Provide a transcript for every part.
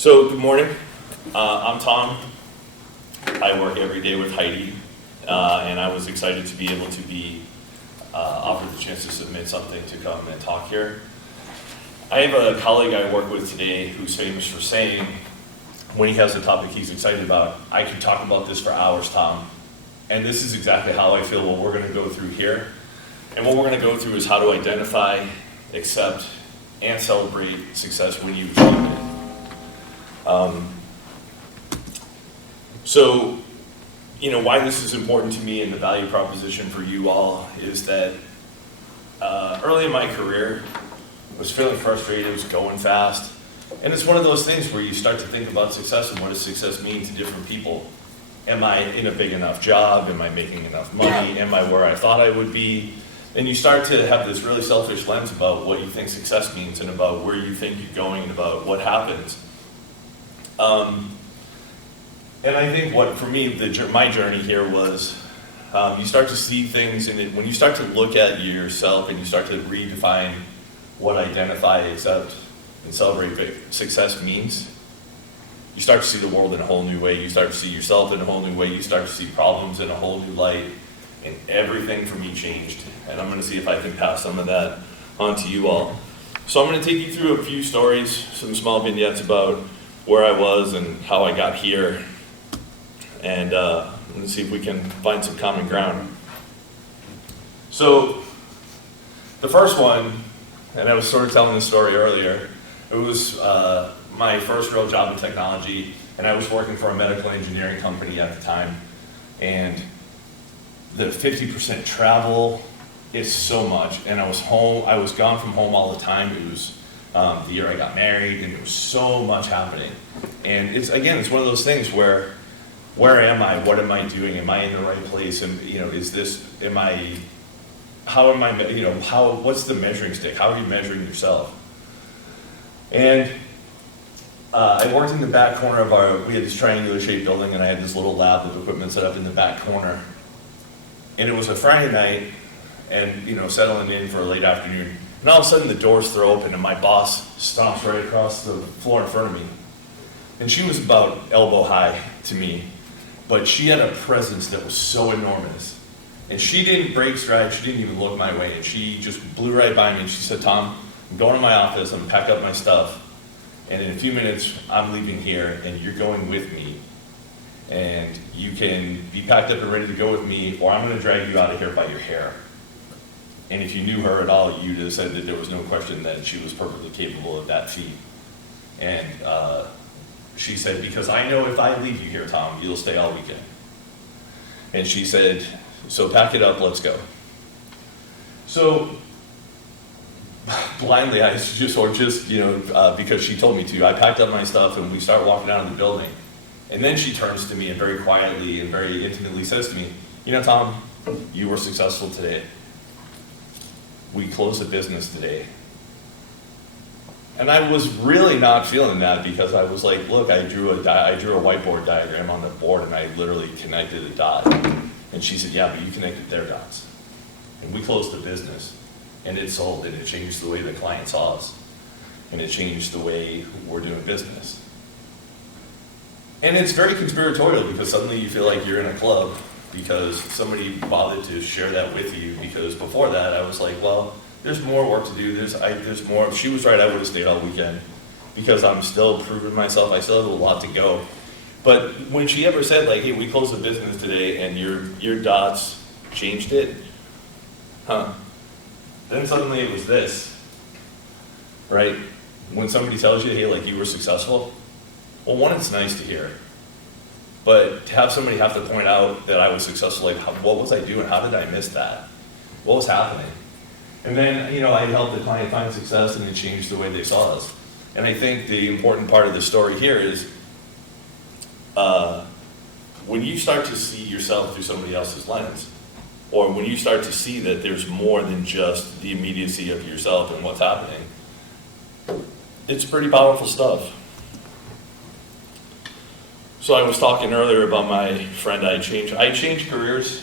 So, good morning. I'm Tom. I work every day with Heidi, and I was excited to be able to be offered the chance to submit something to come and talk here. I have a colleague I work with today who's famous for saying, when he has a topic he's excited about, I could talk about this for hours, Tom. And this is exactly how I feel what we're going to go through here. And what we're going to go through is how to identify, accept, and celebrate success when you achieve it. So, why this is important to me and the value proposition for you all is that early in my career, I was feeling frustrated, it was going fast. And it's one of those things where you start to think about success and what does success mean to different people. Am I in a big enough job? Am I making enough money? Am I where I thought I would be? And you start to have this really selfish lens about what you think success means and about where you think you're going and about what happens. And I think what, for me, my journey here was you start to see things, and when you start to look at yourself and you start to redefine what identify, accept, and celebrate success means, you start to see the world in a whole new way. You start to see yourself in a whole new way. You start to see problems in a whole new light. And everything for me changed. And I'm going to see if I can pass some of that on to you all. So I'm going to take you through a few stories, some small vignettes about where I was and how I got here. And let's see if we can find some common ground. So the first one, and I was sort of telling this story earlier, it was my first real job in technology, and I was working for a medical engineering company at the time. And the 50% travel is so much, and I was gone from home all the time. It was the year I got married, and there was so much happening. And it's one of those things where am I? What am I doing? Am I in the right place? And what's the measuring stick? How are you measuring yourself? And I worked in the back corner we had this triangular shaped building, and I had this little lab of equipment set up in the back corner. And it was a Friday night, and settling in for a late afternoon. And all of a sudden the doors throw open and my boss stomps right across the floor in front of me. And she was about elbow high to me, but she had a presence that was so enormous. And she didn't break stride, she didn't even look my way, and she just blew right by me and she said, "Tom, I'm going to my office, I'm going to pack up my stuff, and in a few minutes I'm leaving here and you're going with me. And you can be packed up and ready to go with me, or I'm going to drag you out of here by your hair." And if you knew her at all, you'd have said that there was no question that she was perfectly capable of that feat. And she said, "Because I know if I leave you here, Tom, you'll stay all weekend." And she said, "So pack it up, let's go." So blindly, because she told me to, I packed up my stuff and we start walking out of the building. And then she turns to me and very quietly and very intimately says to me, "Tom, you were successful today. We closed the business today." And I was really not feeling that, because I was like, look, I drew a whiteboard diagram on the board and I literally connected a dot. And she said, "Yeah, but you connected their dots. And we closed the business, and it sold, and it changed the way the client saw us. And it changed the way we're doing business." And it's very conspiratorial, because suddenly you feel like you're in a club because somebody bothered to share that with you, because before that I was like, well, there's more work to do, there's more. If she was right, I would have stayed all weekend, because I'm still proving myself, I still have a lot to go. But when she ever said, like, "Hey, we closed the business today and your dots changed it," then suddenly it was this, right? When somebody tells you, "Hey, like, you were successful," well, one, it's nice to hear. But to have somebody have to point out that I was successful, like, what was I doing? How did I miss that? What was happening? And then, I helped the client find success, and it changed the way they saw us. And I think the important part of the story here is when you start to see yourself through somebody else's lens, or when you start to see that there's more than just the immediacy of yourself and what's happening, it's pretty powerful stuff. So I was talking earlier about my friend I changed careers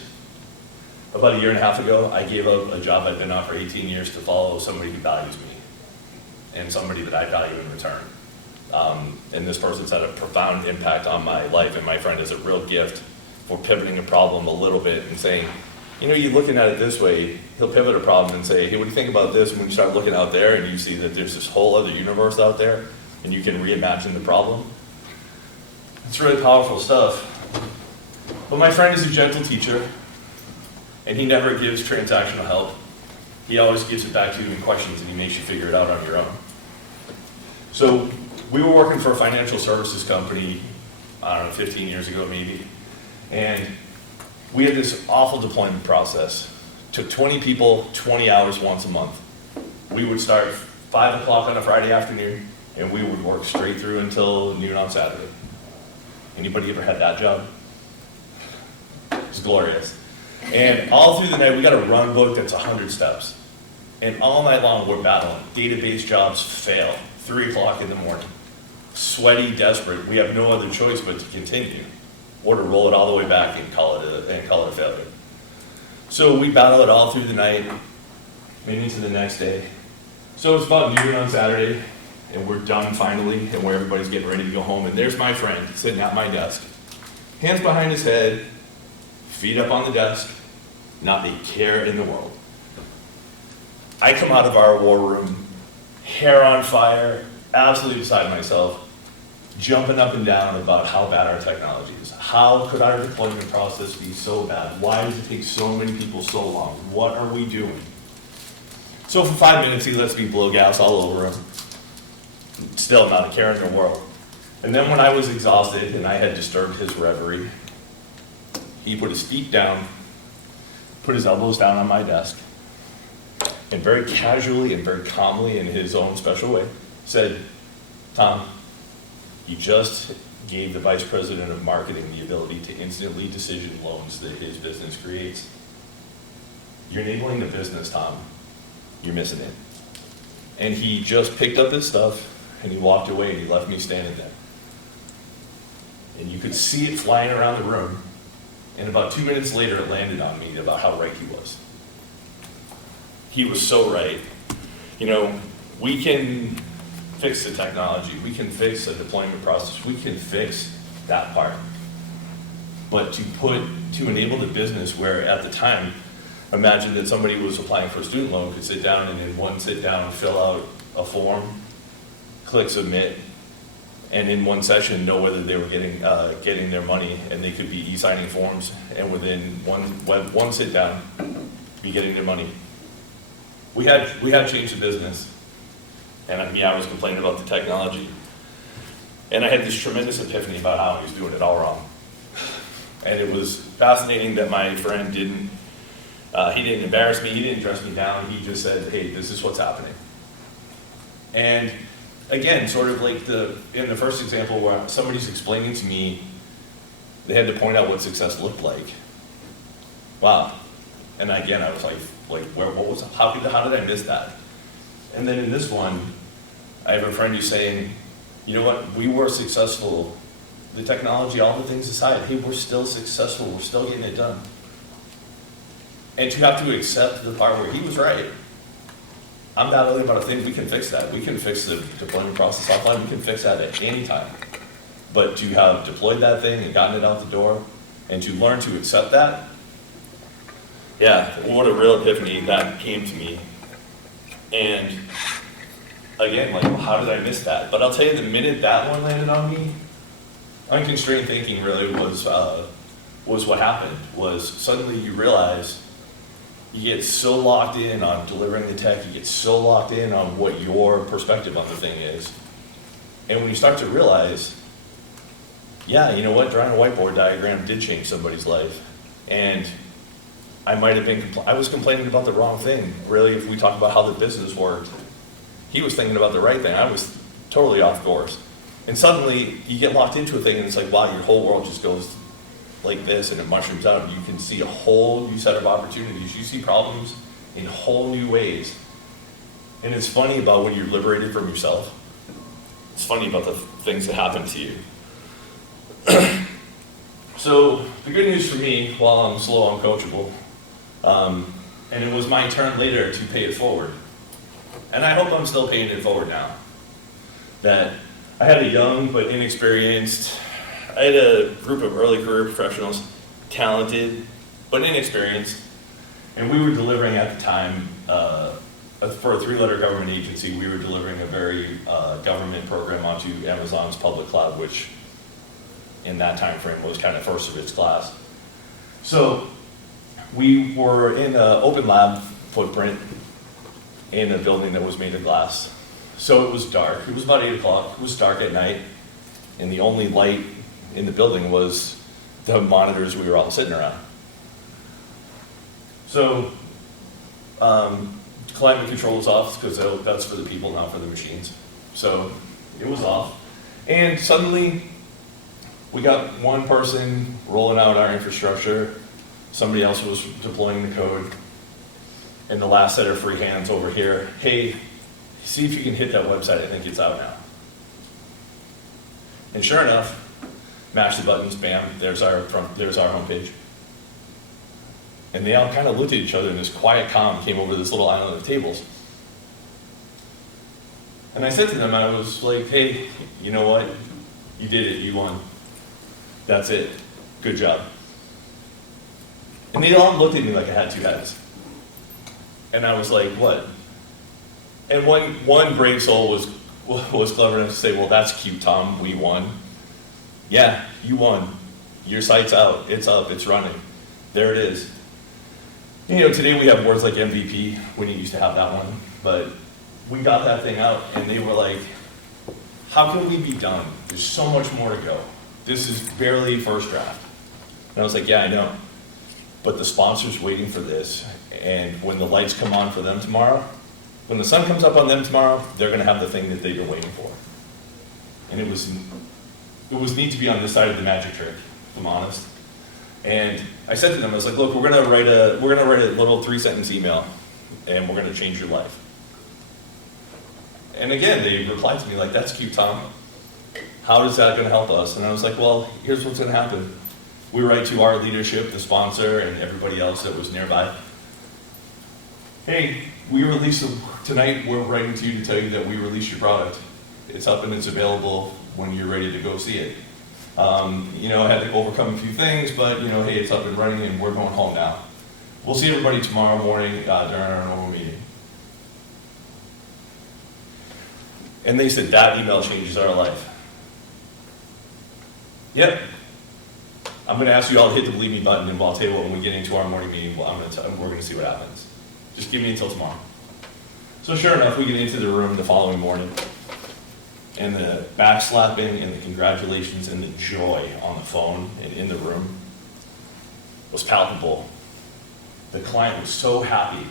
about a year and a half ago. I gave up a job I'd been on for 18 years to follow somebody who values me and somebody that I value in return. And this person's had a profound impact on my life, and my friend is a real gift for pivoting a problem a little bit and saying, you know, you're looking at it this way. He'll pivot a problem and say, hey, what do you think about this? And when you start looking out there and you see that there's this whole other universe out there and you can reimagine the problem, it's really powerful stuff. But my friend is a gentle teacher, and he never gives transactional help. He always gives it back to you in questions, and he makes you figure it out on your own. So we were working for a financial services company, I don't know, 15 years ago maybe, and we had this awful deployment process. Took 20 people, 20 hours once a month. We would start 5 o'clock on a Friday afternoon, and we would work straight through until noon on Saturday. Anybody ever had that job? It's glorious. And all through the night, we got a run book that's 100 steps. And all night long, we're battling. Database jobs fail, 3 o'clock in the morning. Sweaty, desperate, we have no other choice but to continue, or to roll it all the way back and call it a failure. So we battle it all through the night, maybe into the next day. So it's about noon on Saturday, and we're done finally, and where everybody's getting ready to go home. And there's my friend sitting at my desk, hands behind his head, feet up on the desk, not a care in the world. I come out of our war room, hair on fire, absolutely beside myself, jumping up and down about how bad our technology is. How could our deployment process be so bad? Why does it take so many people so long? What are we doing? So for 5 minutes, he lets me blow gas all over him. Still not a care in the world. And then when I was exhausted and I had disturbed his reverie, he put his feet down, put his elbows down on my desk, and very casually and very calmly in his own special way said, Tom, you just gave the vice president of marketing the ability to instantly decision loans that his business creates. You're enabling the business, Tom. You're missing it. And he just picked up his stuff and he walked away and he left me standing there. And you could see it flying around the room. And about 2 minutes later, it landed on me about how right he was. He was so right. You know, we can fix the technology. We can fix the deployment process. We can fix that part. But to enable the business where at the time, imagine that somebody who was applying for a student loan could sit down and in one sit down, fill out a form, click submit, and in one session know whether they were getting their money, and they could be e-signing forms, and within one sit down, be getting their money. We had changed the business, and I was complaining about the technology, and I had this tremendous epiphany about how he was doing it all wrong. And it was fascinating that my friend didn't embarrass me, he didn't dress me down, he just said, hey, this is what's happening. And again, sort of like in the first example where somebody's explaining to me, they had to point out what success looked like. Wow. And again, I was like, how did I miss that? And then in this one, I have a friend who's saying, you know what, we were successful. The technology, all the things aside, hey, we're still successful, we're still getting it done. And to have to accept the part where he was right. I'm not only about a thing, we can fix that. We can fix the deployment process offline, we can fix that at any time. But to have deployed that thing and gotten it out the door, and to learn to accept that, yeah, what a real epiphany that came to me. And again, like, well, how did I miss that? But I'll tell you, the minute that one landed on me, unconstrained thinking really was what happened. Was suddenly you realize you get so locked in on delivering the tech, you get so locked in on what your perspective on the thing is. And when you start to realize, yeah, you know what, drawing a whiteboard diagram did change somebody's life. And I might have been, I was complaining about the wrong thing. Really, if we talk about how the business worked, he was thinking about the right thing. I was totally off course. And suddenly, you get locked into a thing and it's like, wow, your whole world just goes like this and it mushrooms out. You can see a whole new set of opportunities. You see problems in whole new ways. And it's funny about when you're liberated from yourself. It's funny about the things that happen to you. So the good news for me, while I'm slow, I'm coachable. And it was my turn later to pay it forward. And I hope I'm still paying it forward now. That I had a young but inexperienced, I had a group of early career professionals, talented but inexperienced, and we were delivering at the time, for a 3-letter government agency, we were delivering a very government program onto Amazon's public cloud, which in that time frame was kind of first of its class. So we were in an open lab footprint in a building that was made of glass. So it was dark. It was about 8 o'clock. It was dark at night, and the only light in the building was the monitors we were all sitting around. So climate control was off because that's for the people, not for the machines. So it was off. And suddenly we got one person rolling out our infrastructure, somebody else was deploying the code, and the last set of free hands over here, hey, see if you can hit that website, I think it's out now. And sure enough, mash the buttons, bam, there's our homepage. And they all kind of looked at each other, and this quiet calm came over this little island of tables. And I said to them, I was like, hey, you know what? You did it, you won. That's it, good job. And they all looked at me like I had 2 heads. And I was like, what? And one brave soul was clever enough to say, well, that's cute, Tom, we won. Yeah, you won. Your site's out, it's up, it's running. There it is. You know, today we have words like MVP, we didn't used to have that one, but we got that thing out, and they were like, how can we be done? There's so much more to go. This is barely first draft. And I was like, yeah, I know. But the sponsor's waiting for this, and when the lights come on for them tomorrow, when the sun comes up on them tomorrow, they're gonna have the thing that they've been waiting for. And it was neat to be on this side of the magic trick, if I'm honest. And I said to them, I was like, look, we're gonna write a little 3-sentence email, and we're gonna change your life. And again, they replied to me like, that's cute, Tom. How is that gonna help us? And I was like, well, here's what's gonna happen. We write to our leadership, the sponsor, and everybody else that was nearby. Hey, we released tonight, we're writing to you to tell you that we released your product. It's up and it's available when you're ready to go see it. You know, I had to overcome a few things, but you know, hey, it's up and running and we're going home now. We'll see everybody tomorrow morning during our normal meeting. And they said, that email changes our life. Yep. I'm going to ask you all to hit the believe me button, and I'll tell you what, when we get into our morning meeting, we're going to see what happens. Just give me until tomorrow. So sure enough, we get into the room the following morning, and the backslapping and the congratulations and the joy on the phone and in the room was palpable. The client was so happy.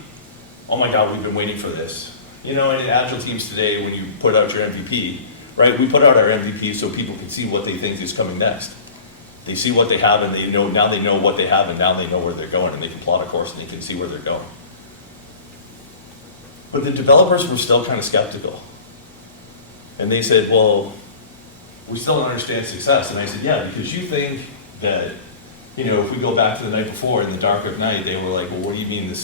Oh my God, we've been waiting for this. You know, in Agile teams today, when you put out your MVP, right, we put out our MVP so people can see what they think is coming next. They see what they have, and now they know what they have, and now they know where they're going, and they can plot a course and they can see where they're going. But the developers were still kind of skeptical. And they said, well, we still don't understand success. And I said, yeah, because you think that, you know, if we go back to the night before in the dark of night, they were like, well, what do you mean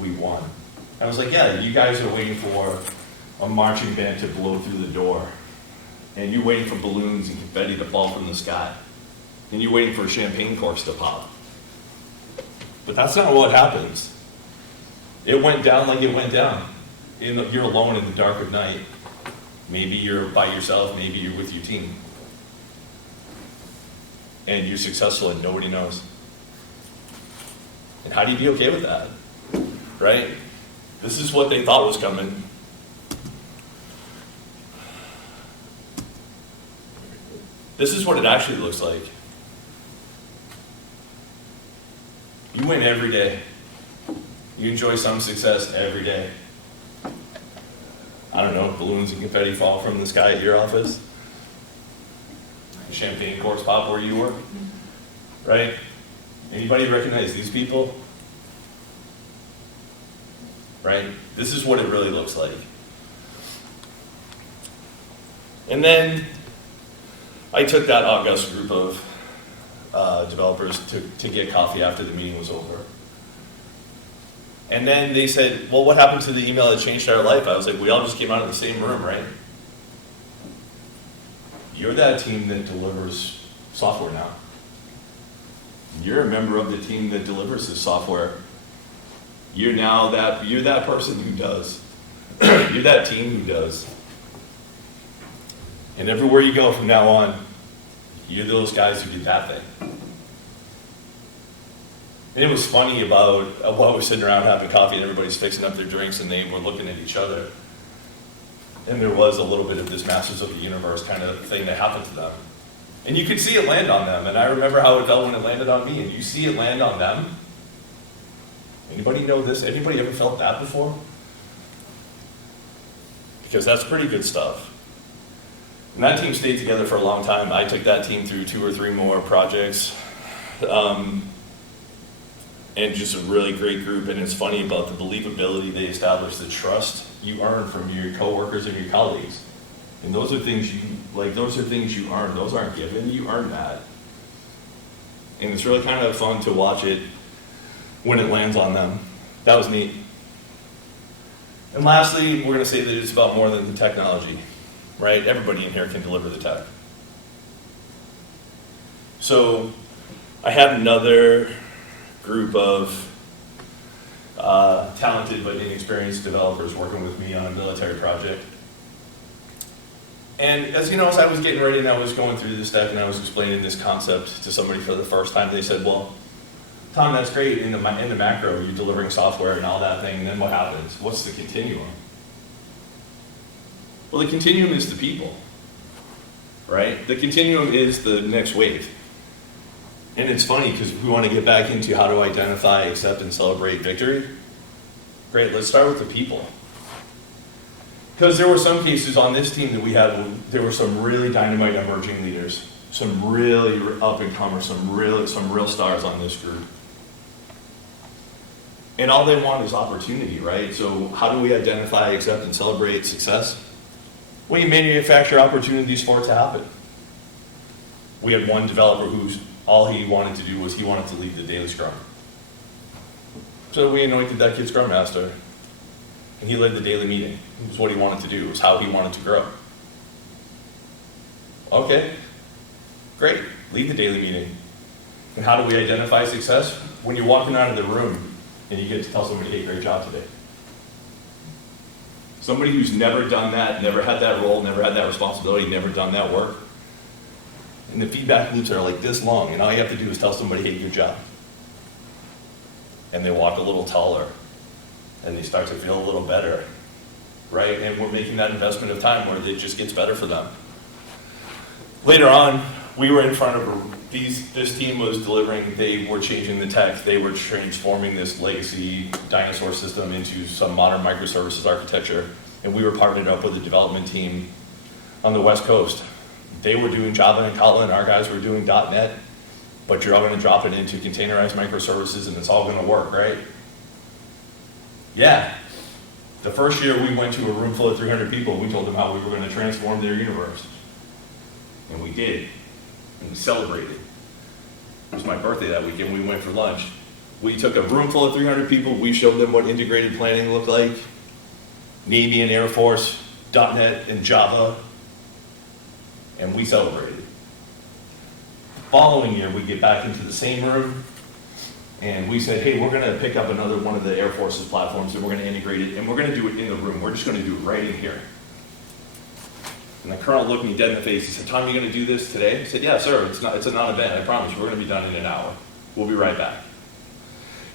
we won? And I was like, yeah, you guys are waiting for a marching band to blow through the door. And you're waiting for balloons and confetti to fall from the sky. And you're waiting for a champagne corks to pop. But that's not what happens. It went down like it went down. You're alone in the dark of night. Maybe you're by yourself, maybe you're with your team. And you're successful and nobody knows. And how do you be okay with that? Right? This is what they thought was coming. This is what it actually looks like. You win every day. You enjoy some success every day. I don't know, balloons and confetti fall from the sky at your office. Champagne corks pop where you work. Right? Anybody recognize these people? Right? This is what it really looks like. And then I took that august group of developers to get coffee after the meeting was over. And then they said, well, what happened to the email that changed our life? I was like, we all just came out of the same room, right? You're that team that delivers software now. You're a member of the team that delivers the software. You're that person who does. You're that team who does. And everywhere you go from now on, you're those guys who did that thing. And it was funny about while we're sitting around having coffee and everybody's fixing up their drinks and they were looking at each other. And there was a little bit of this Masters of the Universe kind of thing that happened to them. And you could see it land on them. And I remember how it felt when it landed on me. And you see it land on them. Anybody know this? Anybody ever felt that before? Because that's pretty good stuff. And that team stayed together for a long time. I took that team through 2 or 3 more projects. And just a really great group. And it's funny about the believability they established, the trust you earn from your coworkers and your colleagues. And those are things you earn. Those aren't given, you earn that. And it's really kind of fun to watch it when it lands on them. That was neat. And lastly, we're gonna say that it's about more than the technology, right? Everybody in here can deliver the tech. So I had another group of talented but inexperienced developers working with me on a military project. And as I was getting ready and I was going through this deck and I was explaining this concept to somebody for the first time, they said, well, Tom, that's great. In the macro, you're delivering software and all that thing, and then what happens? What's the continuum? Well, the continuum is the people, right? The continuum is the next wave. And it's funny because we want to get back into how to identify, accept, and celebrate victory. Great, let's start with the people. Because there were some cases on this team that we had, there were some really dynamite emerging leaders, some really up-and-comers, some real stars on this group. And all they want is opportunity, right? So how do we identify, accept, and celebrate success? Well, you manufacture opportunities for it to happen. We had one developer who's all he wanted to do was he wanted to lead the daily scrum. So we anointed that kid scrum master, and he led the daily meeting. It was what he wanted to do. It was how he wanted to grow. Okay, great. Lead the daily meeting. And how do we identify success? When you're walking out of the room and you get to tell somebody, hey, great job today. Somebody who's never done that, never had that role, never had that responsibility, never done that work. And the feedback loops are like this long, and all you have to do is tell somebody, hey, good job. And they walk a little taller, and they start to feel a little better, right? And we're making that investment of time where it just gets better for them. Later on, we were in front of this team was delivering, they were changing the tech, they were transforming this legacy dinosaur system into some modern microservices architecture, and we were partnered up with a development team on the West Coast. They were doing Java and Kotlin, our guys were doing .NET, but you're all going to drop it into containerized microservices and it's all going to work, right? Yeah. The first year we went to a room full of 300 people, we told them how we were going to transform their universe. And we did. And we celebrated. It was my birthday that weekend, we went for lunch. We took a room full of 300 people, we showed them what integrated planning looked like, Navy and Air Force, .NET and Java, and we celebrated. The following year, we get back into the same room, and we said, hey, we're going to pick up another one of the Air Force's platforms, and we're going to integrate it, and we're going to do it in the room. We're just going to do it right in here. And the colonel looked me dead in the face. He said, Tom, you going to do this today? I said, yeah, sir. It's a non-event. I promise you. We're going to be done in an hour. We'll be right back.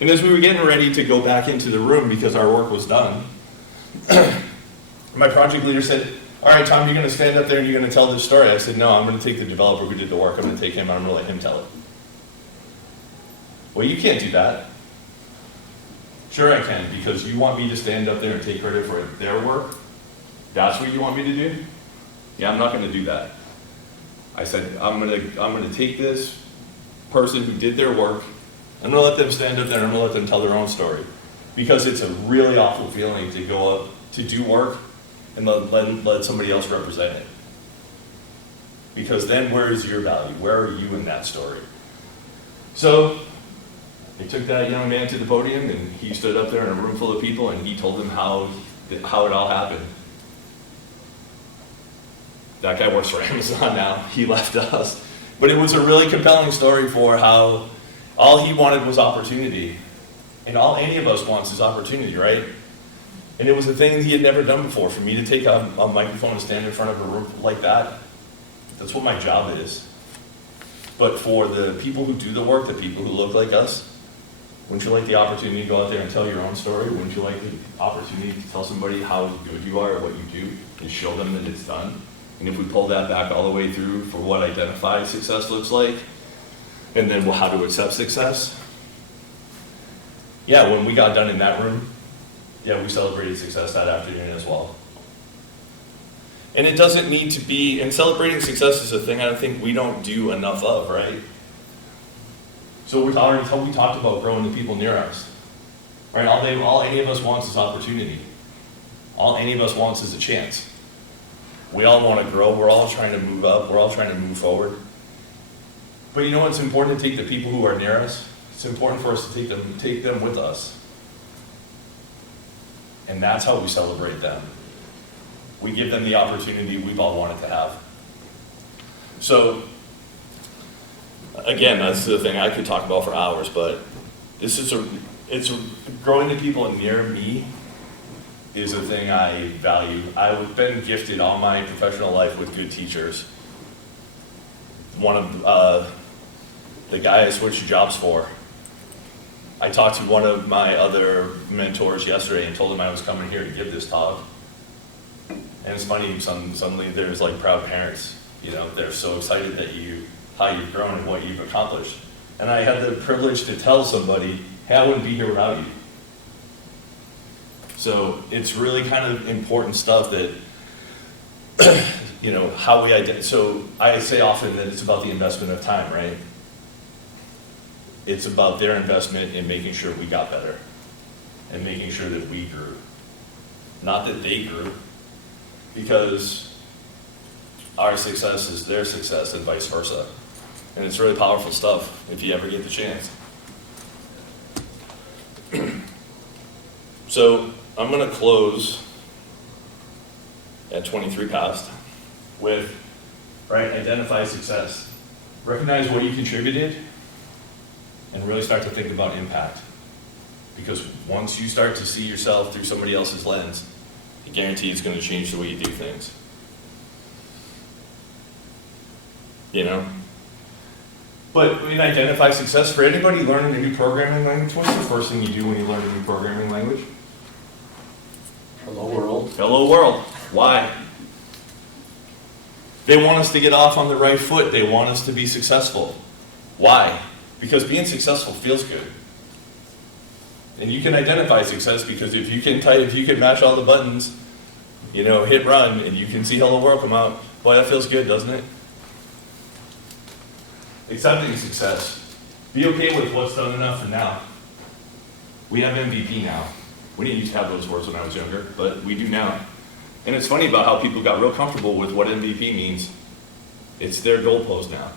And as we were getting ready to go back into the room because our work was done, my project leader said, all right, Tom, you're going to stand up there and you're going to tell this story. I said, no, I'm going to take the developer who did the work. I'm going to take him and I'm going to let him tell it. Well, you can't do that. Sure I can, because you want me to stand up there and take credit for their work? That's what you want me to do? Yeah, I'm not going to do that. I said, I'm going to take this person who did their work, I'm going to let them stand up there and I'm going to let them tell their own story. Because it's a really awful feeling to go up to do work and let somebody else represent it. Because then where is your value? Where are you in that story? So they took that young man to the podium and he stood up there in a room full of people and he told them how it all happened. That guy works for Amazon now. He left us. But it was a really compelling story for how all he wanted was opportunity. And all any of us wants is opportunity, right? And it was a thing he had never done before. For me to take a microphone and stand in front of a room like that, that's what my job is. But for the people who do the work, the people who look like us, wouldn't you like the opportunity to go out there and tell your own story? Wouldn't you like the opportunity to tell somebody how good you are at what you do and show them that it's done? And if we pull that back all the way through for what identified success looks like, and then how to accept success, yeah, when we got done in that room, yeah, we celebrated success that afternoon as well. And it doesn't need to be, and celebrating success is a thing I think we don't do enough of, right? So we talked about growing the people near us, right? All any of us wants is opportunity. All any of us wants is a chance. We all want to grow. We're all trying to move up. We're all trying to move forward. But you know what's important to take the people who are near us? It's important for us to take them with us. And that's how we celebrate them. We give them the opportunity we've all wanted to have. So, again, that's the thing I could talk about for hours, but growing the people near me is a thing I value. I've been gifted all my professional life with good teachers. One of the guy I switched jobs for, I talked to one of my other mentors yesterday and told him I was coming here to give this talk. And it's funny, suddenly there's like proud parents, they're so excited that how you've grown and what you've accomplished. And I had the privilege to tell somebody, hey, I wouldn't be here without you. So it's really kind of important stuff that, how we identify. So I say often that it's about the investment of time, right? It's about their investment in making sure we got better and making sure that we grew. Not that they grew, because our success is their success and vice versa. And it's really powerful stuff if you ever get the chance. So I'm going to close at 23 past with, identify success. Recognize what you contributed and really start to think about impact. Because once you start to see yourself through somebody else's lens, I guarantee it's going to change the way you do things. But identify success. For anybody learning a new programming language, what's the first thing you do when you learn a new programming language? Hello world. Hello world. Why? They want us to get off on the right foot. They want us to be successful. Why? Because being successful feels good. And you can identify success because if you can mash all the buttons, hit run, and you can see hello world come out, boy, that feels good, doesn't it? Accepting success. Be okay with what's done enough for now. We have MVP now. We didn't used to have those words when I was younger, but we do now. And it's funny about how people got real comfortable with what MVP means. It's their goalpost now.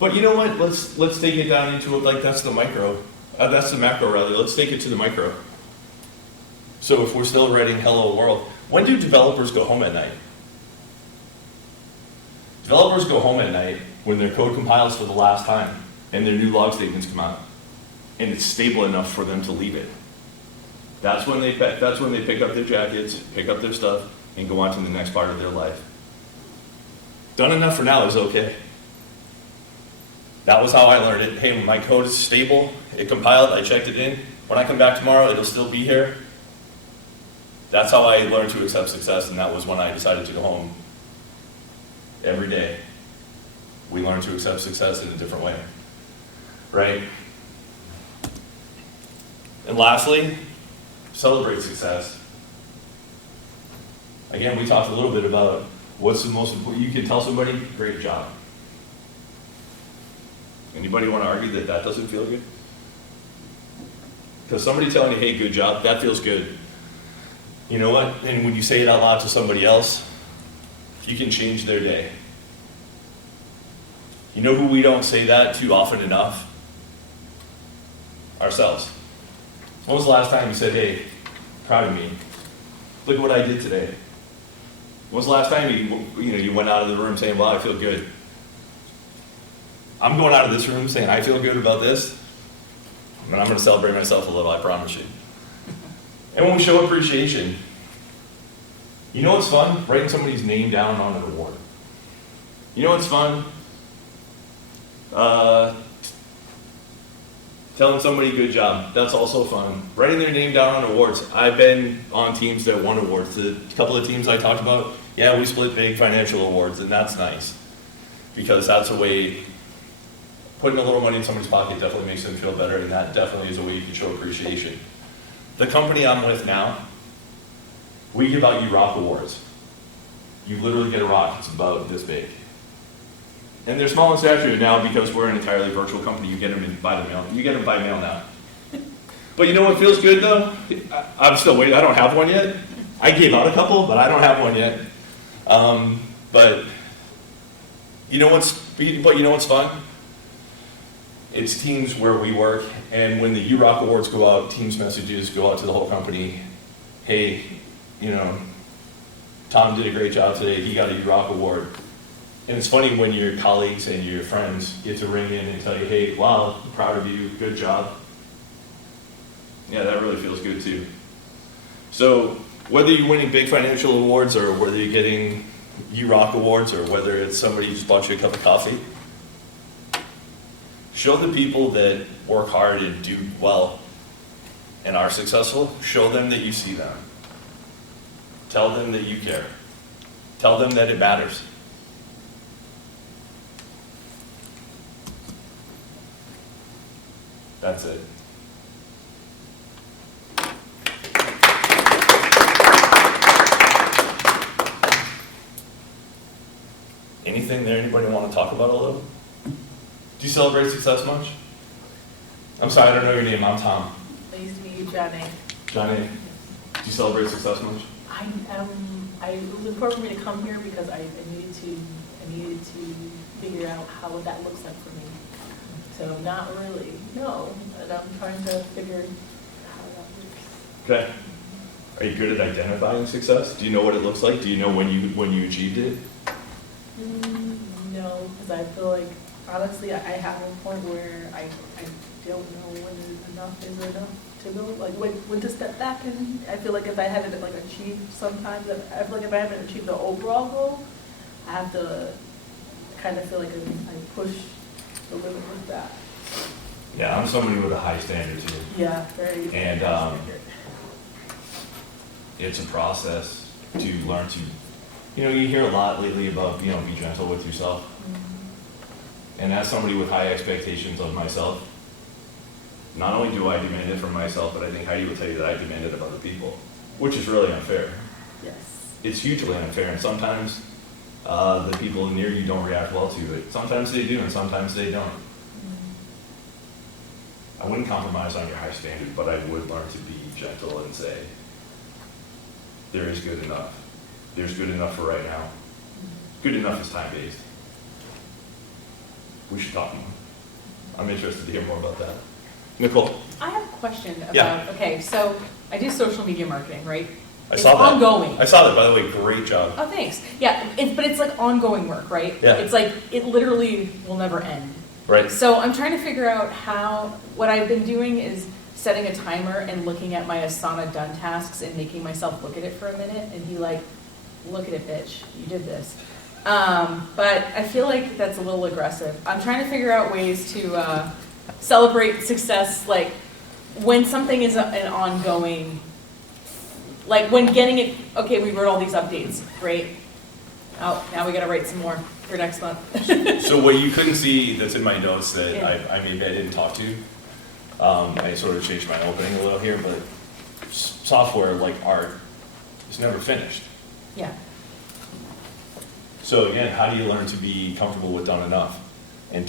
But you know what? Let's take it down into it like that's the macro rather. Let's take it to the micro. So if we're still writing hello world, when do developers go home at night? Developers go home at night when their code compiles for the last time and their new log statements come out. And it's stable enough for them to leave it. That's when they pick up their jackets, pick up their stuff, and go on to the next part of their life. Done enough for now is okay. That was how I learned it. Hey, my code is stable, it compiled, I checked it in. When I come back tomorrow, it'll still be here. That's how I learned to accept success, and that was when I decided to go home. Every day, we learn to accept success in a different way, right? And lastly, celebrate success. Again, we talked a little bit about what's the most important. You can tell somebody, great job. Anybody want to argue that that doesn't feel good? Because somebody telling you, hey, good job, that feels good. You know what? And when you say it out loud to somebody else, you can change their day. You know who we don't say that to often enough? Ourselves. When was the last time you said, hey, proud of me? Look at what I did today. When's the last time you went out of the room saying, "Wow, I feel good"? I'm going out of this room saying, "I feel good about this," and I'm going to celebrate myself a little. I promise you. And when we show appreciation, you know what's fun? Writing somebody's name down on an award. You know what's fun? Telling somebody good job. That's also fun. Writing their name down on awards. I've been on teams that won awards. A couple of teams I talked about, yeah, we split big financial awards, and that's nice. Because that's a way, putting a little money in somebody's pocket definitely makes them feel better, and that definitely is a way you can show appreciation. The company I'm with now, we give out You Rock awards. You literally get a rock, it's about this big. And they're small in stature now because we're an entirely virtual company. You get them by the mail. You get them by mail now. But you know what feels good though? I'm still waiting. I don't have one yet. I gave out a couple, but I don't have one yet. But you know what's fun? It's teams where we work, and when the You Rock awards go out, teams messages go out to the whole company. Hey, Tom did a great job today. He got a You Rock award. And it's funny when your colleagues and your friends get to ring in and tell you, "Hey, wow, I'm proud of you, good job." Yeah, that really feels good too. So whether you're winning big financial awards or whether you're getting You Rock awards or whether it's somebody who just bought you a cup of coffee, show the people that work hard and do well and are successful, show them that you see them. Tell them that you care. Tell them that it matters. That's it. Anything there anybody want to talk about a little? Do you celebrate success much? I'm sorry, I don't know your name. I'm Tom. Nice to meet you, Johnny. Johnny, do you celebrate success much? It was important for me to come here because I needed to figure out how that looks like for me. So not really, no, but I'm trying to figure how that works. Okay. Are you good at identifying success? Do you know what it looks like? Do you know when you achieved it? No, because I feel like, honestly, I have a point where I don't know when enough is enough to go, like when to step back, and I feel like if I haven't achieved sometimes, I feel like if I haven't achieved the overall goal, I have to kind of feel like I push the limit with that. Yeah, I'm somebody with a high standard too. Yeah, very. And it's a process to learn to, you hear a lot lately about, be gentle with yourself. Mm-hmm. And as somebody with high expectations of myself, not only do I demand it from myself, but I think Heidi will tell you that I demand it of other people, which is really unfair. Yes. It's hugely unfair, and sometimes the people near you don't react well to it. Sometimes they do, and sometimes they don't. I wouldn't compromise on your high standard, but I would learn to be gentle and say, there is good enough. There's good enough for right now. Good enough is time-based. We should talk more. I'm interested to hear more about that. Nicole? I have a question about, Yeah. Okay, so I do social media marketing, right? I saw that. Ongoing. I saw that, by the way. Great job. Oh, thanks. Yeah, but it's like ongoing work, right? Yeah. It's like, it literally will never end. Right. So I'm trying to figure out what I've been doing is setting a timer and looking at my Asana done tasks and making myself look at it for a minute and be like, look at it, bitch, you did this. But I feel like that's a little aggressive. I'm trying to figure out ways to celebrate success, like when something is an ongoing, like when getting it, okay, we wrote all these updates, great. Oh, now we gotta write some more for next month. So what you couldn't see that's in my notes that Yeah. I maybe I didn't talk to, I sort of changed my opening a little here, but software like art is never finished. Yeah. So again, how do you learn to be comfortable with done enough? And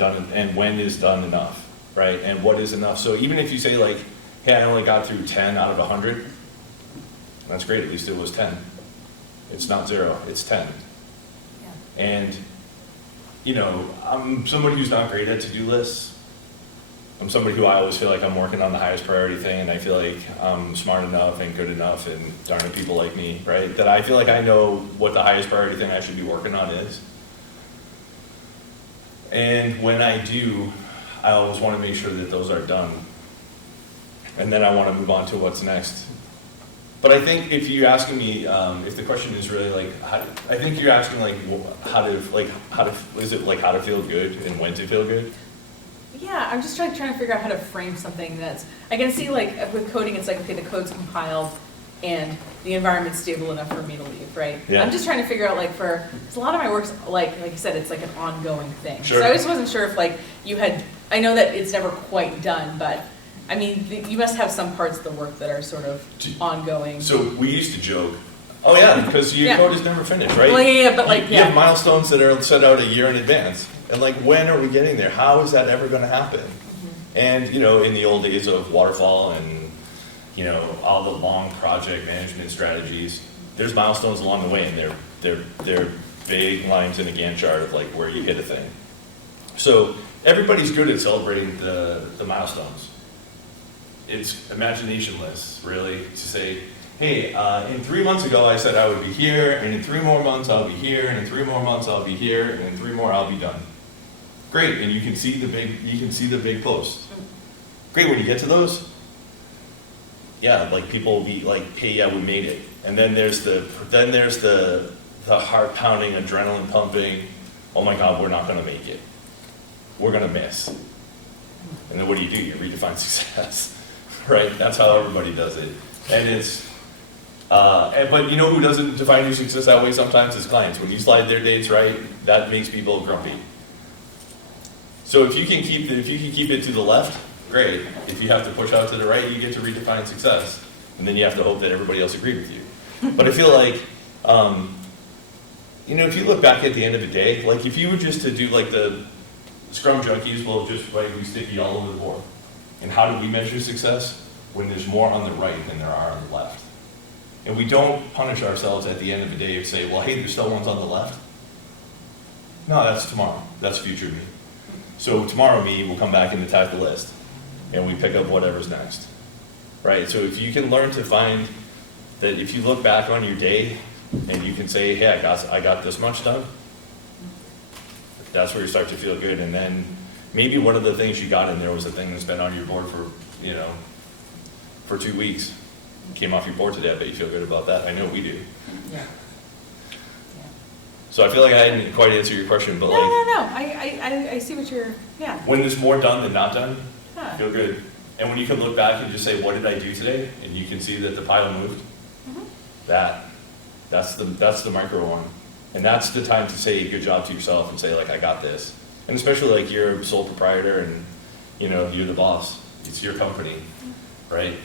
when is done enough, right? And what is enough? So even if you say like, hey, I only got through 10 out of 100, that's great, at least it was 10. It's not 0, it's 10. Yeah. And, I'm somebody who's not great at to-do lists. I'm somebody who I always feel like I'm working on the highest priority thing, and I feel like I'm smart enough and good enough, and darn it, people like me, right? That I feel like I know what the highest priority thing I should be working on is. And when I do, I always want to make sure that those are done. And then I want to move on to what's next. But I think if you're asking me, if the question is really like, I think you're asking like is it like how to feel good and when to feel good? Yeah, I'm just trying to figure out how to frame something that's, I can see like with coding, it's like, okay, the code's compiled and the environment's stable enough for me to leave, right? Yeah. I'm just trying to figure out like because a lot of my work's like you said, it's like an ongoing thing. Sure. So I just wasn't sure if like you had, I know that it's never quite done, but I mean, you must have some parts of the work that are sort of ongoing. So we used to joke, oh yeah, because your Yeah. code is never finished, right? Well, yeah, but like, You have yeah. milestones that are set out a year in advance. And like, when are we getting there? How is that ever going to happen? Mm-hmm. And, you know, in the old days of waterfall and, you know, all the long project management strategies, there's milestones along the way, and they're big lines in a Gantt chart of like where you hit a thing. So everybody's good at celebrating the milestones. It's imaginationless, really, to say, hey, in 3 months ago I said I would be here, and in 3 more months I'll be here, and in 3 more months I'll be here, and in 3 more I'll be done. Great, and you can see the big posts. Great, when you get to those, yeah, like people will be like, hey, yeah, we made it. And then there's the heart pounding, adrenaline pumping, oh my God, we're not gonna make it. We're gonna miss. And then what do? You redefine success, right? That's how everybody does it. And it's, but you know who doesn't define your success that way sometimes is clients. When you slide their dates right, that makes people grumpy. So if you can keep it to the left, great. If you have to push out to the right, you get to redefine success. And then you have to hope that everybody else agrees with you. But I feel like, you know, if you look back at the end of the day, like if you were just to do like the Scrum junkies will just write we sticky all over the board. And how do we measure success? When there's more on the right than there are on the left. And we don't punish ourselves at the end of the day and say, well, hey, there's still ones on the left. No, that's tomorrow. That's future me. So tomorrow me will come back and attack the list. And we pick up whatever's next. Right? So if you can learn to find that if you look back on your day and you can say, hey, I got this much done, that's where you start to feel good. And then maybe one of the things you got in there was the thing that's been on your board for, you know, for 2 weeks. Came off your board today, I bet you feel good about that. I know we do. Yeah. So I feel like I didn't quite answer your question, but No, like, I see what you're, yeah. when there's more done than not done, Huh. feel good. And when you can look back and just say, what did I do today? And you can see that the pile moved. Mhm. That's the micro one. And that's the time to say good job to yourself and say like, I got this. And especially like you're a sole proprietor and you know, you're the boss. It's your company, right?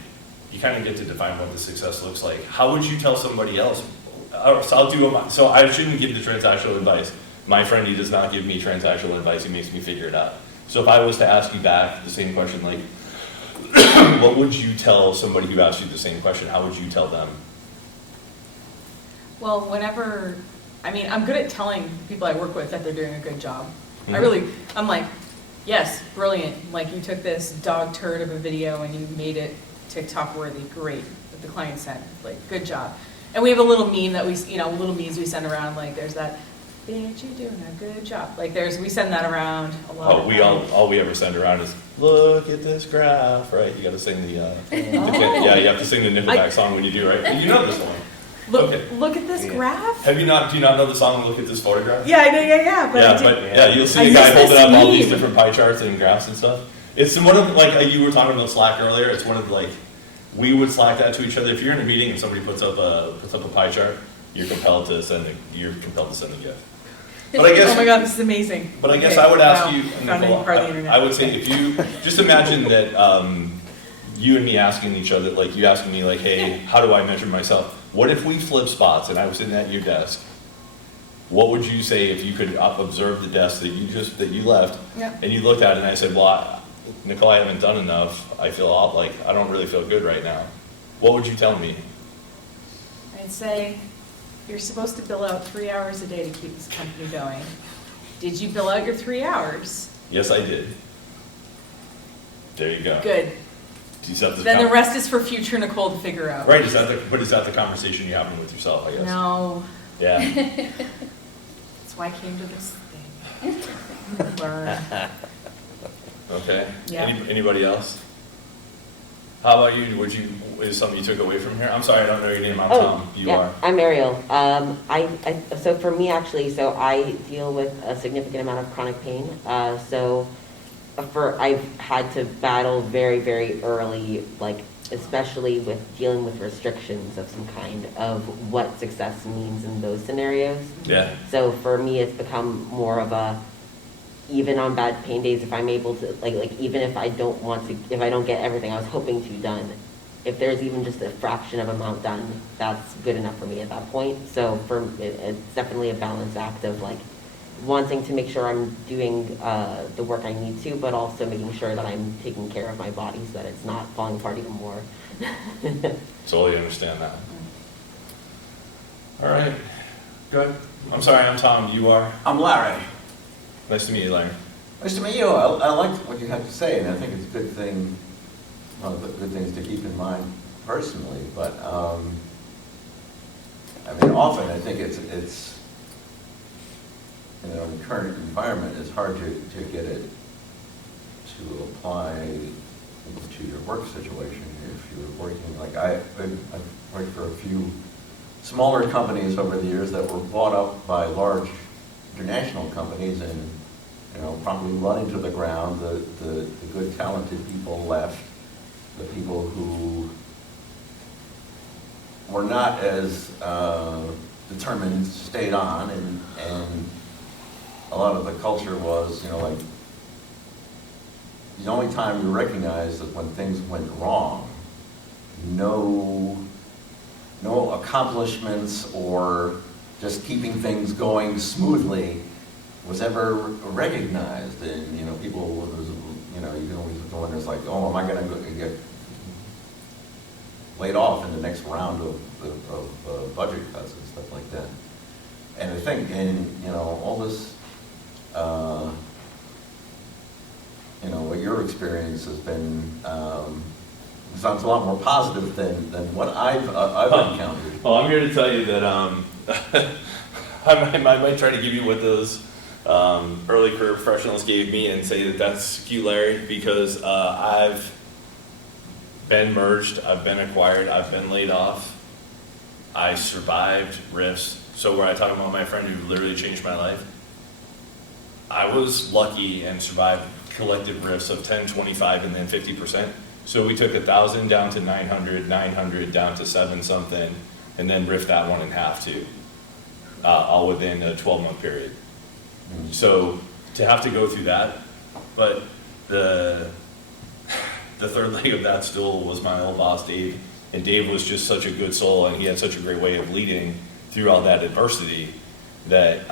You kind of get to define what the success looks like. How would you tell somebody else? So I shouldn't give the transactional advice. My friend, he does not give me transactional advice. He makes me figure it out. So if I was to ask you back the same question, like, what would you tell somebody who asked you the same question? How would you tell them? Well, whenever, I mean, I'm good at telling people I work with that they're doing a good job. Mhm. I'm like, yes, brilliant. Like you took this dog turd of a video and you made it TikTok worthy. Great. That the client said, like, good job. And we have a little meme that little memes we send around. Like, there's that, bitch, you're doing a good job. Like, we send that around a lot. All we ever send around is, look at this graph, right? You got to sing you have to sing the Nickelback song when you do, right? You know this one. Look at this graph. Do you not know the song "Look at This Photograph"? Yeah, I know, yeah. You'll see I a guy use this holding up all these meme. different pie charts and graphs and stuff. It's one of you were talking about Slack earlier. It's one of we would Slack that to each other. If you're in a meeting and somebody puts up a pie chart, you're compelled to send a gift. But I guess, oh my God, this is amazing. But I guess I would ask wow. you, Found a new part of the internet. I would say if you just imagine that you and me asking each other, like you asking me, like, hey, how do I measure myself? What if we flip spots and I was sitting at your desk? What would you say if you could observe the desk that you left, Yeah. and you looked at it and I said, well, Nicole, I haven't done enough. I feel like I don't really feel good right now. What would you tell me? I'd say you're supposed to bill out 3 hours a day to keep this company going. Did you bill out your 3 hours? Yes, I did. There you go. Good. Is that Then the rest is for future Nicole to figure out. Right, is that the conversation you're having with yourself, I guess? No. Yeah. That's why I came to this thing. Learn. Okay. Yeah. Anybody else? How about you? Is something you took away from here? I'm sorry, I don't know your name. I'm Tom. You are. I'm Ariel. So for me, actually, so I deal with a significant amount of chronic pain. I've had to battle very, very early, like especially with dealing with restrictions of some kind of what success means in those scenarios. Yeah. So for me, it's become more of a, even on bad pain days, if I'm able to, like even if I don't want to, if I don't get everything I was hoping to done, if there's even just a fraction of amount done, that's good enough for me at that point. So it's definitely a balance act of like wanting to make sure I'm doing the work I need to, but also making sure that I'm taking care of my body so that it's not falling apart even more. Totally understand that. All right. Good. I'm sorry, I'm Tom. You are? I'm Larry. Nice to meet you, Larry. Nice to meet you. I liked what you had to say, and I think it's a good thing, one of the good things to keep in mind personally. But I mean, often I think it's in the current environment, it's hard to get it to apply to your work situation. If you're working, like I've worked for a few smaller companies over the years that were bought up by large international companies, and probably run into the ground. The good, talented people left. The people who were not as determined stayed on, and a lot of the culture was, like, the only time you recognize that when things went wrong, no accomplishments or just keeping things going smoothly was ever recognized. And people, you can always wonder, it's like, oh, am I going to get laid off in the next round of budget cuts and stuff like that? And I think, all this, what your experience has been, sounds a lot more positive than what I've encountered. Well, I'm here to tell you that I might try to give you what those early career professionals gave me and say that that's cute, Larry, because I've been merged, I've been acquired, I've been laid off, I survived rifts. So where I talk about my friend who literally changed my life, I was lucky and survived collective rifts of 10, 25, and then 50%. So we took 1,000 down to 900, 900 down to 7 something, and then riffed that one in half too, all within a 12-month period. So to have to go through that, but the third leg of that stool was my old boss, Dave. And Dave was just such a good soul, and he had such a great way of leading through all that adversity that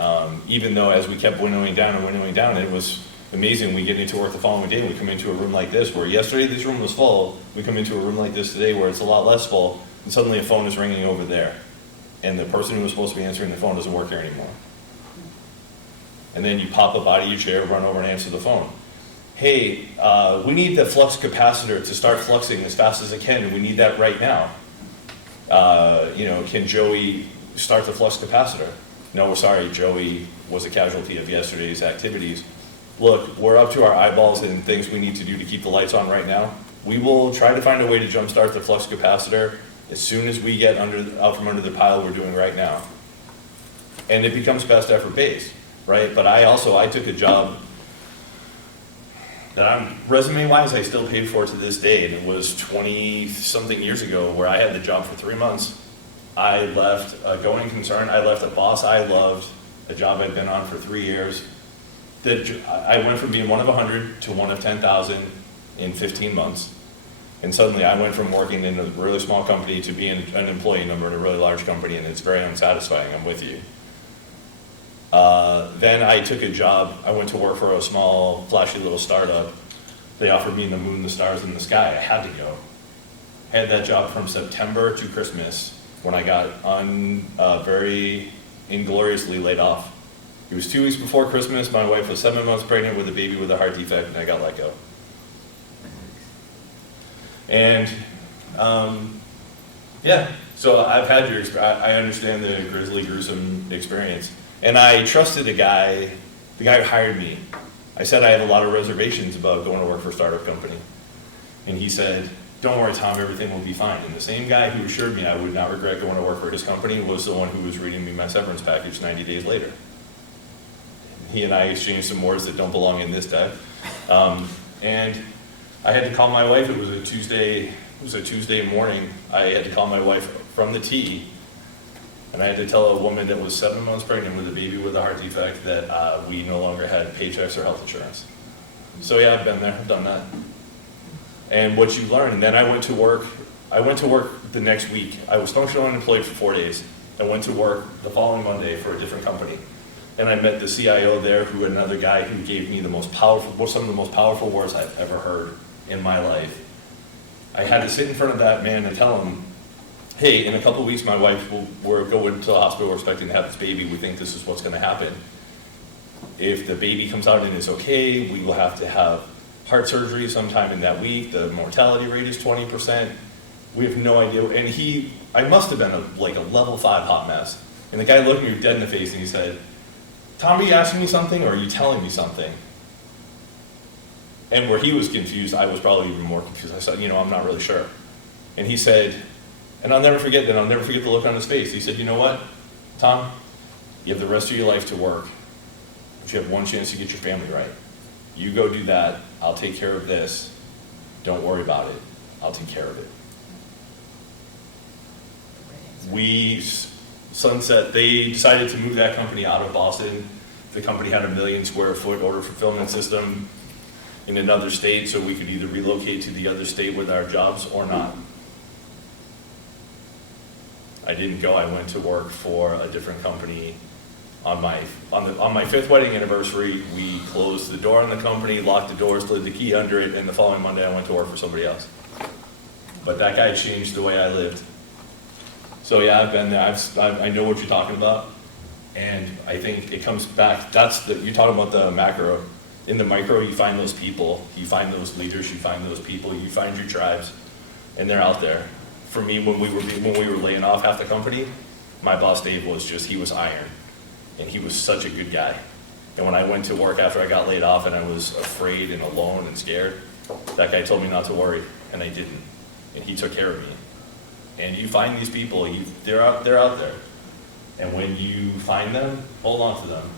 even though as we kept winnowing down, it was amazing. We get into work the following day, and we come into a room like this, where yesterday this room was full. We come into a room like this today where it's a lot less full, and suddenly a phone is ringing over there. And the person who was supposed to be answering the phone doesn't work there anymore. And then you pop up out of your chair, run over and answer the phone. Hey, we need the flux capacitor to start fluxing as fast as it can, and we need that right now. Can Joey start the flux capacitor? No, we're sorry, Joey was a casualty of yesterday's activities. Look, we're up to our eyeballs in things we need to do to keep the lights on right now. We will try to find a way to jumpstart the flux capacitor as soon as we get out from under the pile we're doing right now. And it becomes best effort based, right? But I took a job that resume-wise, I still paid for to this day, and it was 20-something years ago where I had the job for 3 months. I left a going concern, I left a boss I loved, a job I'd been on for 3 years. I went from being one of 100 to one of 10,000 in 15 months. And suddenly I went from working in a really small company to being an employee number in a really large company, and it's very unsatisfying, I'm with you. Then I took a job, I went to work for a small, flashy little startup. They offered me the moon, the stars, and the sky. I had to go. I had that job from September to Christmas when I got very ingloriously laid off. It was 2 weeks before Christmas. My wife was 7 months pregnant with a baby with a heart defect, and I got let go. And, yeah, so I've had your, I understand the grisly, gruesome experience. And I trusted the guy who hired me. I said I have a lot of reservations about going to work for a startup company. And he said, don't worry, Tom, everything will be fine. And the same guy who assured me I would not regret going to work for his company was the one who was reading me my severance package 90 days later. He and I exchanged some words that don't belong in this deck. And I had to call my wife. It was a Tuesday morning. I had to call my wife from the T, and I had to tell a woman that was 7 months pregnant with a baby with a heart defect that we no longer had paychecks or health insurance. So yeah, I've been there, I've done that. And what you learn, and then I went to work the next week. I was functional unemployed for 4 days. I went to work the following Monday for a different company. And I met the CIO there, who had another guy who gave me some of the most powerful words I've ever heard in my life. I had to sit in front of that man and tell him, hey, in a couple of weeks, my wife we're going to the hospital, we're expecting to have this baby, we think this is what's gonna happen. If the baby comes out and is okay, we will have to have heart surgery sometime in that week, the mortality rate is 20%. We have no idea, and I must have been a level 5 hot mess. And the guy looked me dead in the face and he said, Tom, are you asking me something or are you telling me something? And where he was confused, I was probably even more confused. I said, I'm not really sure. And he said, and I'll never forget the look on his face. He said, you know what, Tom, you have the rest of your life to work, but you have one chance to get your family right. You go do that, I'll take care of this. Don't worry about it, I'll take care of it. They decided to move that company out of Boston. The company had a 1 million square foot order fulfillment system in another state, so we could either relocate to the other state with our jobs or not. I didn't go, I went to work for a different company. On my 5th wedding anniversary, we closed the door on the company, locked the door, slid the key under it, and the following Monday I went to work for somebody else. But that guy changed the way I lived. So yeah, I've been there, I know what you're talking about, and I think it comes back, you're talking about the macro. In the micro, you find those people, you find those leaders, you find those people, you find your tribes, and they're out there. For me, when we were laying off half the company, my boss Dave he was iron, and he was such a good guy. And when I went to work after I got laid off and I was afraid and alone and scared, that guy told me not to worry, and I didn't, and he took care of me. And you find these people, they're out there. And when you find them, hold on to them.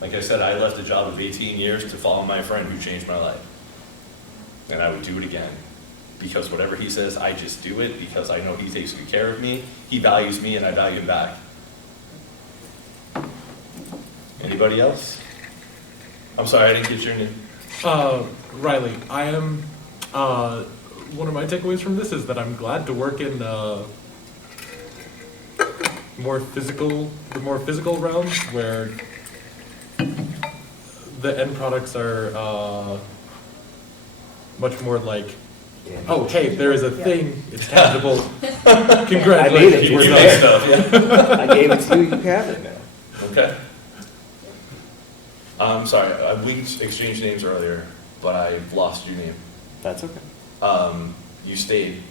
Like I said, I left a job of 18 years to follow my friend who changed my life. And I would do it again. Because whatever he says, I just do it because I know he takes good care of me, he values me, and I value him back. Anybody else? I'm sorry, I didn't get your name. Riley, I am, one of my takeaways from this is that I'm glad to work in the more physical realms where the end products are much more like, oh, hey, there is a thing, it's tangible. Congratulations. You make stuff, yeah. I gave it to you, you have it now. Okay. I'm sorry, we exchanged names earlier, but I lost your name. That's okay. You stayed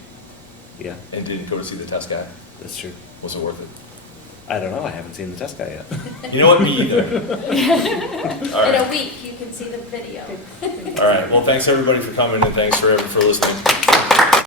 Yeah, and didn't go to see the test guy. that's true. Was it worth it? I don't know, I haven't seen the test guy yet. You know what, me either. All In right. a week, you can see the video. All right, well, thanks everybody for coming and thanks for listening.